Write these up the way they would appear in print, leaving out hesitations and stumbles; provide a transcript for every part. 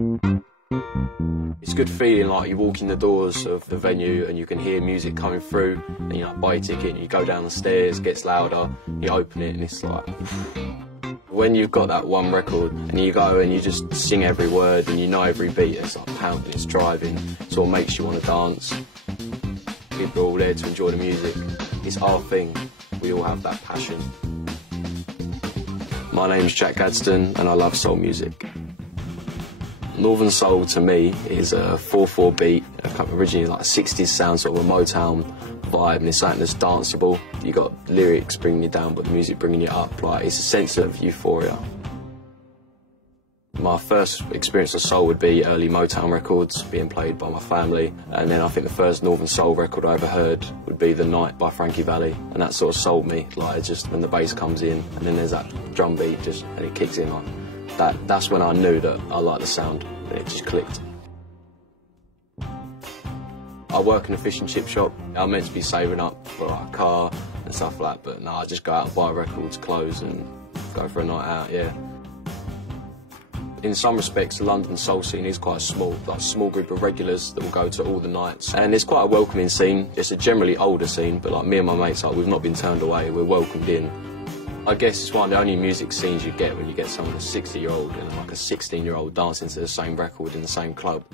It's a good feeling, like you walk in the doors of the venue and you can hear music coming through, and you buy a ticket and you go down the stairs, it gets louder, you open it and it's like... When you've got that one record and you go and you just sing every word and you know every beat, it's like pounding, it's driving, it sort of makes you want to dance. People are all there to enjoy the music. It's our thing. We all have that passion. My name's Jack Gadsden and I love soul music. Northern Soul to me is a 4/4 beat, originally like a 60s sound, sort of a Motown vibe, and it's something that's danceable. You got lyrics bringing you down, but the music bringing you up. Like, it's a sense of euphoria. My first experience of soul would be early Motown records being played by my family, and then I think the first Northern Soul record I ever heard would be The Night by Frankie Valli, and that sort of sold me. Like, just when the bass comes in and then there's that drum beat and it kicks in, like, that's when I knew that I liked the sound, and it just clicked. I work in a fish and chip shop. I'm meant to be saving up for like a car and stuff like that, but no, I just go out and buy records, clothes, and go for a night out, yeah. In some respects, the London soul scene is quite small, like a small group of regulars that will go to all the nights. And it's quite a welcoming scene. It's a generally older scene, but like me and my mates, like, we've not been turned away, we're welcomed in. I guess it's one of the only music scenes you get when you get someone, a 60-year-old and like a 16-year-old dancing to the same record in the same club.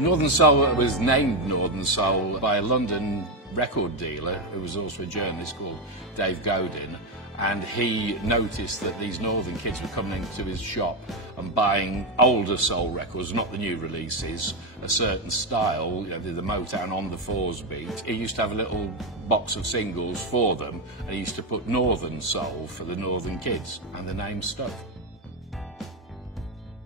Northern Soul was named Northern Soul by a London record dealer who was also a journalist called Dave Godin, and he noticed that these northern kids were coming into his shop and buying older soul records, not the new releases, a certain style, you know, the Motown on the fours beat. He used to have a little box of singles for them, and he used to put Northern Soul for the northern kids, and the name stuck.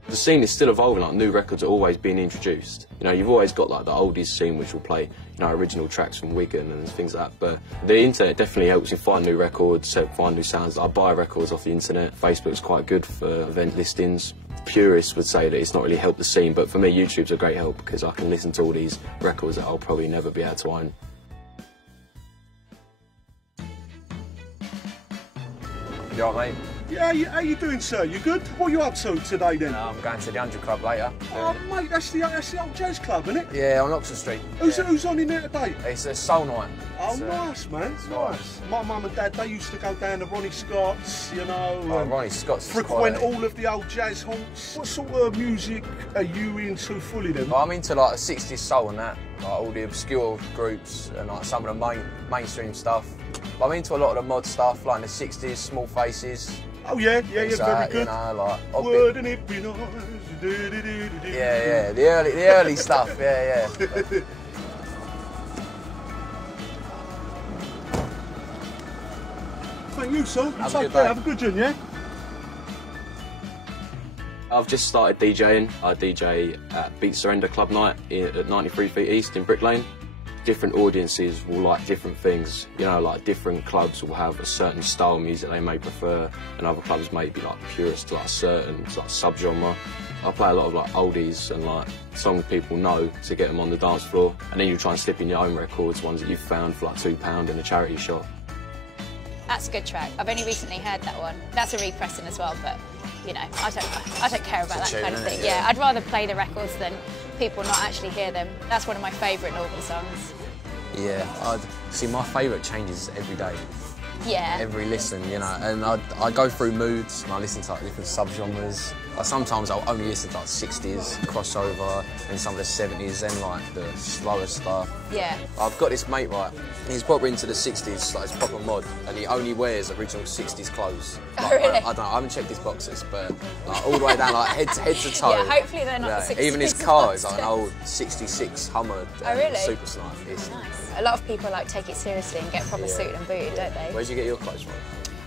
The scene is still evolving, like new records are always being introduced. You know, you've always got like the oldies scene which will play, you know, original tracks from Wigan and things like that, but the internet definitely helps you find new records, find new sounds. I buy records off the internet. Facebook's quite good for event listings. Purists would say that it's not really helped the scene, but for me YouTube's a great help because I can listen to all these records that I'll probably never be able to own. You alright, mate? Yeah, how you doing, sir? You good? What are you up to today, then? I'm going to the 100 Club later. Oh, mate, that's the old jazz club, isn't it? Yeah, on Oxford Street. Who's on in there today? It's a soul night. Oh, nice, man. Nice. My mum and dad, they used to go down to Ronnie Scott's, you know. Oh, Ronnie Scott's. Frequent all of the old jazz haunts. What sort of music are you into fully, then? Well, I'm into like the 60s soul and that, like all the obscure groups and like some of the mainstream stuff. But I'm into a lot of the mod stuff, like in the 60s, Small Faces. Oh yeah, very good. You know, like wouldn't it be nice? Yeah, the early stuff. Yeah. Thank you, sir. Have a good one, yeah. I've just started DJing. I DJ at Beat Surrender Club Night at 93 Feet East in Brick Lane. Different audiences will like different things. You know, like different clubs will have a certain style of music they may prefer, and other clubs may be like purist to like a certain like sub-genre. I play a lot of like oldies and like songs people know to get them on the dance floor, and then you try and slip in your own records, ones that you've found for like £2 in a charity shop. That's a good track. I've only recently heard that one. That's a repressing as well, but you know, I don't care about that kind of thing. Yeah, I'd rather play the records than people not actually hear them. That's one of my favourite Northern songs. Yeah, see, my favourite changes every day. Yeah. Every listen, you know, and I go through moods and I listen to like different sub-genres. Like sometimes I'll only listen to like 60s, crossover, and some of the 70s, then like the slower stuff. Yeah. I've got this mate, right, he's proper into the 60s, like he's proper mod, and he only wears original 60s clothes. Like, Oh, really? I don't know, I haven't checked his boxes, but like, all the way down, like head to toe. Yeah, hopefully they're not the 60s. Even his car is like an old 66 Hummer. Oh, really? Super snipe. It's nice. A lot of people like take it seriously and get proper suited and booted, don't they? Where'd you get your clothes from?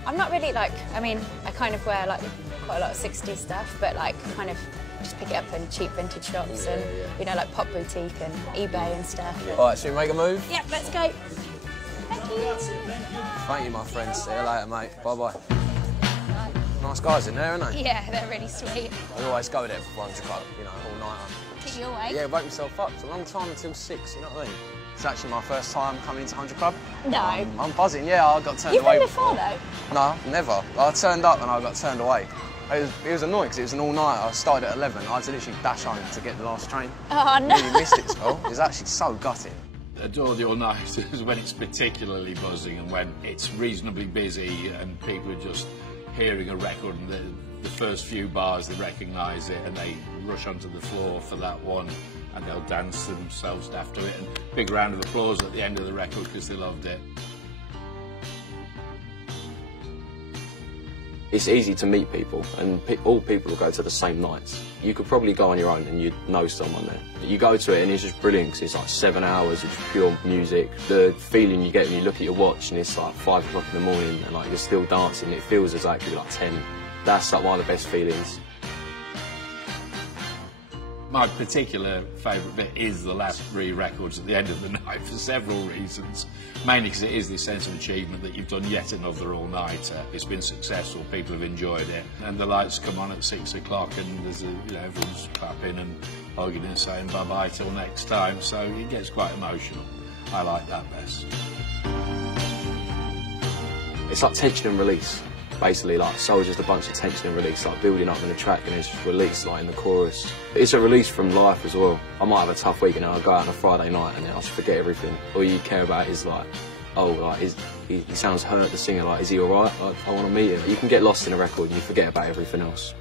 I'm not really like, I mean, I kind of wear like quite a lot of 60s stuff, but like kind of just pick it up in cheap vintage shops and, you know, like Pop Boutique and eBay and stuff. Yeah. All right, should we make a move? Yep, let's go. Thank you. Thank you, my friend. See you later, mate. Bye-bye. Nice guys in there, aren't they? Yeah, they're really sweet. I always go there for 100 Club, you know, all night. Keep you awake. Yeah, wake myself up. It's a long time until 6, you know what I mean? It's actually my first time coming to 100 Club. No. I'm buzzing, yeah, I got turned You've away been before though? No, never. I turned up and I got turned away. It was annoying because it was an all-night. I started at 11. I had to literally dash home to get the last train. Oh no. Really missed it, Phil. It was actually so gutting. Adore the All Night is when it's particularly buzzing and when it's reasonably busy and people are just hearing a record and the first few bars they recognise it and they rush onto the floor for that one and they'll dance themselves after it, and big round of applause at the end of the record because they loved it. It's easy to meet people, and all people will go to the same nights. You could probably go on your own and you'd know someone there. You go to it and it's just brilliant because it's like 7 hours of just pure music. The feeling you get when you look at your watch and it's like 5 o'clock in the morning and like you're still dancing, it feels exactly like 10. That's like one of the best feelings. My particular favourite bit is the last 3 records at the end of the night for several reasons. Mainly because it is this sense of achievement that you've done yet another all-nighter. It's been successful, people have enjoyed it, and the lights come on at 6 o'clock and there's everyone's clapping and hugging and saying bye-bye till next time, so it gets quite emotional. I like that best. It's like tension and release. Basically, like soul's just a bunch of tension and release, like building up in the track and it's just released like in the chorus. It's a release from life as well. I might have a tough week and I'll go out on a Friday night and then I'll just forget everything. All you care about is like, oh, like he sounds hurt, the singer, like is he alright? I want to meet him. You can get lost in a record and you forget about everything else.